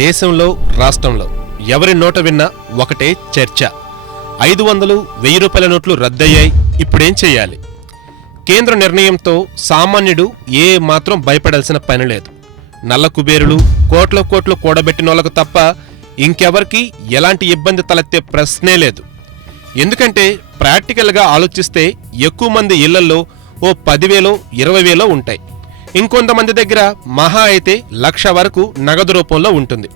దేశంలో రాష్ట్రంలో ఎవరి నోట విన్నా ఒకటే చర్చ. 500, 1000 రూపాయల నోట్లు రద్దయ్యాయి. ఇప్పుడేం చెయ్యాలి? కేంద్ర నిర్ణయంతో సామాన్యుడు ఏ మాత్రం భయపడాల్సిన పని లేదు. నల్ల కుబేరులు, కోట్లు కూడబెట్టినోళ్లకు తప్ప ఇంకెవరికి ఎలాంటి ఇబ్బంది తలెత్తే ప్రశ్నే లేదు. ఎందుకంటే ప్రాక్టికల్గా ఆలోచిస్తే ఎక్కువ మంది ఇళ్లలో ఓ 10,000, 20,000 ఉంటాయి. ఇంకొంతమంది దగ్గర మహా అయితే 1,00,000 వరకు నగదు రూపంలో ఉంటుంది.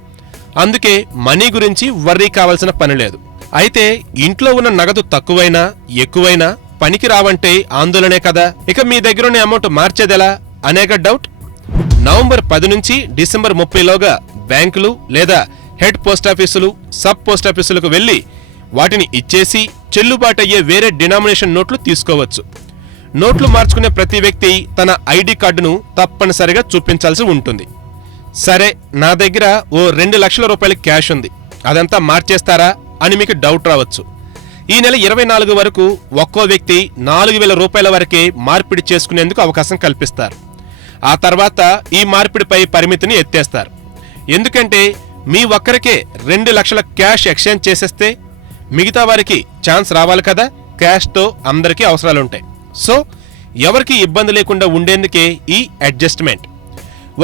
అందుకే మనీ గురించి వర్రీ కావాల్సిన పని లేదు. అయితే ఇంట్లో ఉన్న నగదు తక్కువైనా ఎక్కువైనా పనికి రావంటే ఆందోళనే కదా. ఇక మీ దగ్గరున్న అమౌంట్ మార్చేదెలా అనేక డౌట్. నవంబర్ 10 నుంచి డిసెంబర్ 30లోగా బ్యాంకులు లేదా హెడ్ పోస్టాఫీసులు, సబ్ పోస్టాఫీసులకు వెళ్లి వాటిని ఇచ్చేసి చెల్లుబాటయ్యే వేరే డినామినేషన్ నోట్లు తీసుకోవచ్చు. నోట్లు మార్చుకునే ప్రతి వ్యక్తి తన ఐడి కార్డును తప్పనిసరిగా చూపించాల్సి ఉంటుంది. సరే, నా దగ్గర ఓ 2 లక్షల రూపాయల క్యాష్ ఉంది, అదంతా మార్చేస్తారా అని మీకు డౌట్ రావచ్చు. ఈ నెల 24 వరకు ఒక్కో వ్యక్తి 4,000 రూపాయల వరకే మార్పిడి చేసుకునేందుకు అవకాశం కల్పిస్తారు. ఆ తర్వాత ఈ మార్పిడిపై పరిమితిని ఎత్తేస్తారు. ఎందుకంటే మీ ఒక్కరికే 2 లక్షల క్యాష్ ఎక్స్చేంజ్ చేసేస్తే మిగతా వారికి ఛాన్స్ రావాలి కదా. క్యాష్తో అందరికీ అవసరాలుంటాయి. సో ఎవరికి ఇబ్బంది లేకుండా ఉండేందుకే ఈ అడ్జస్ట్మెంట్.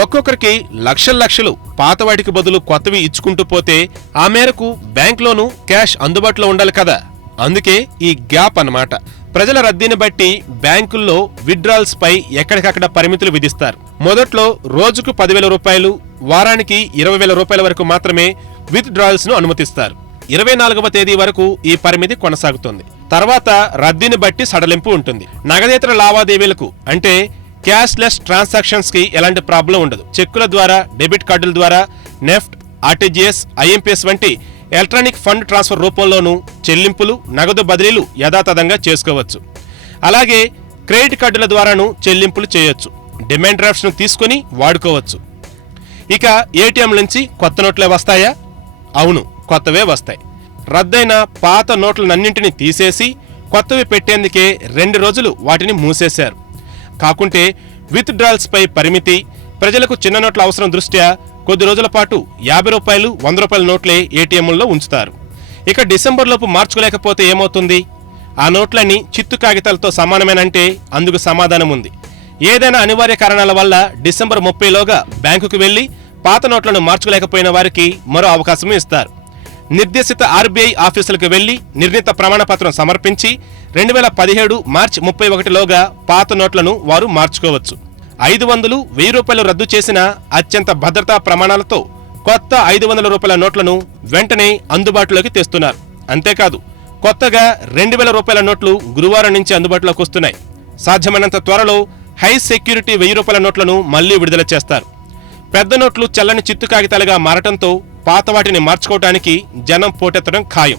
ఒక్కొక్కరికి లక్షలు పాత వాటికి బదులు కొత్తవి ఇచ్చుకుంటూ పోతే ఆ మేరకు బ్యాంక్లోనూ క్యాష్ అందుబాటులో ఉండాలి కదా. అందుకే ఈ గ్యాప్ అన్నమాట. ప్రజల రద్దీని బట్టి బ్యాంకుల్లో విత్డ్రాల్స్ పై ఎక్కడికక్కడ పరిమితులు విధిస్తారు. మొదట్లో రోజుకు 10,000 రూపాయలు, వారానికి 20,000 రూపాయల వరకు మాత్రమే విత్డ్రాల్స్ ను అనుమతిస్తారు. 24వ తేదీ వరకు ఈ పరిమితి కొనసాగుతుంది. తర్వాత రద్దీని బట్టి సడలింపు ఉంటుంది. నగదేతర లావాదేవీలకు అంటే క్యాష్లెస్ ట్రాన్సాక్షన్స్ కి ఎలాంటి ప్రాబ్లం ఉండదు. చెక్కుల ద్వారా, డెబిట్ కార్డుల ద్వారా, నెఫ్ట్, ఆర్టీజీఎస్, ఐఎంపీఎస్ వంటి ఎలక్ట్రానిక్ ఫండ్ ట్రాన్స్ఫర్ రూపంలోనూ చెల్లింపులు, నగదు బదిలీలు యథాతథంగా చేసుకోవచ్చు. అలాగే క్రెడిట్ కార్డుల ద్వారాను చెల్లింపులు చేయొచ్చు. డిమాండ్ డ్రాఫ్ట్స్ ను తీసుకుని వాడుకోవచ్చు. ఇక ఏటీఎం నుంచి కొత్త నోట్లే వస్తాయా? అవును, కొత్తవే వస్తాయి. రద్దయిన పాత నోట్లనన్నింటినీ తీసేసి కొత్తవి పెట్టేందుకే 2 రోజులు వాటిని మూసేశారు. కాకుంటే విత్ డ్రాల్స్ పై పరిమితి, ప్రజలకు చిన్న నోట్ల అవసరం దృష్ట్యా కొద్ది రోజుల పాటు 50 రూపాయలు, 100 రూపాయల నోట్లే ఏటీఎంల్లో ఉంచుతారు. ఇక డిసెంబర్లోపు మార్చుకోలేకపోతే ఏమవుతుంది? ఆ నోట్లన్నీ చిత్తు కాగితాలతో సమానమేనంటే అందుకు సమాధానం ఉంది. ఏదైనా అనివార్య కారణాల వల్ల డిసెంబర్ 30లోగా బ్యాంకుకు వెళ్లి పాత నోట్లను మార్చుకోలేకపోయిన వారికి మరో అవకాశం ఇస్తారు. నిర్దేశిత ఆర్బీఐ ఆఫీసులకు వెళ్లి నిర్ణీత ప్రమాణపత్రం సమర్పించి 2017 మార్చి 31లోగా పాత నోట్లను వారు మార్చుకోవచ్చు. 500, 1000 రూపాయలు రద్దు చేసిన అత్యంత భద్రతా ప్రమాణాలతో కొత్త 500 రూపాయల నోట్లను వెంటనే అందుబాటులోకి తెస్తున్నారు. అంతేకాదు కొత్తగా 2,000 రూపాయల నోట్లు గురువారం నుంచి అందుబాటులోకి వస్తున్నాయి. సాధ్యమైనంత త్వరలో హై సెక్యూరిటీ 1000 రూపాయల నోట్లను మళ్లీ విడుదల చేస్తారు. పెద్ద నోట్లు చల్లని చిత్తు కాగితాలుగా మారటంతో పాత వాటిని మార్చుకోవడానికి జనం పోటెత్తడం ఖాయం.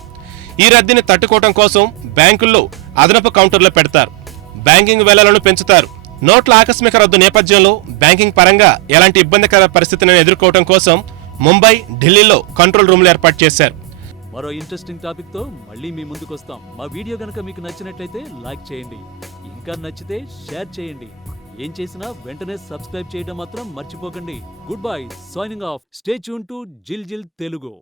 ఈ రద్దీని తట్టుకోవడం కోసం బ్యాంకుల్లో అదనపు కౌంటర్లు పెడతారు. బ్యాంకింగ్ వేళలను పెంచుతారు. నోట్ల ఆకస్మిక రద్దు నేపథ్యంలో బ్యాంకింగ్ పరంగా ఎలాంటి ఇబ్బందికర పరిస్థితిని ఎదుర్కోవడం కోసం ముంబై, ఢిల్లీలో కంట్రోల్ రూమ్లు ఏర్పాటు చేశారు. మరో ఇంట్రెస్టింగ్ టాపిక్ తో మళ్ళీ మీ ముందుకు వస్తాం. మా వీడియో గనుక మీకు నచ్చినట్లయితే లైక్ చేయండి, ఇంకా నచ్చితే షేర్ చేయండి. ఏం చేసినా వెంటనే సబ్స్క్రైబ్ చేయడం మాత్రం మర్చిపోకండి. Good bye, signing off. Stay tune to జిల్ జిల్ తెలుగు.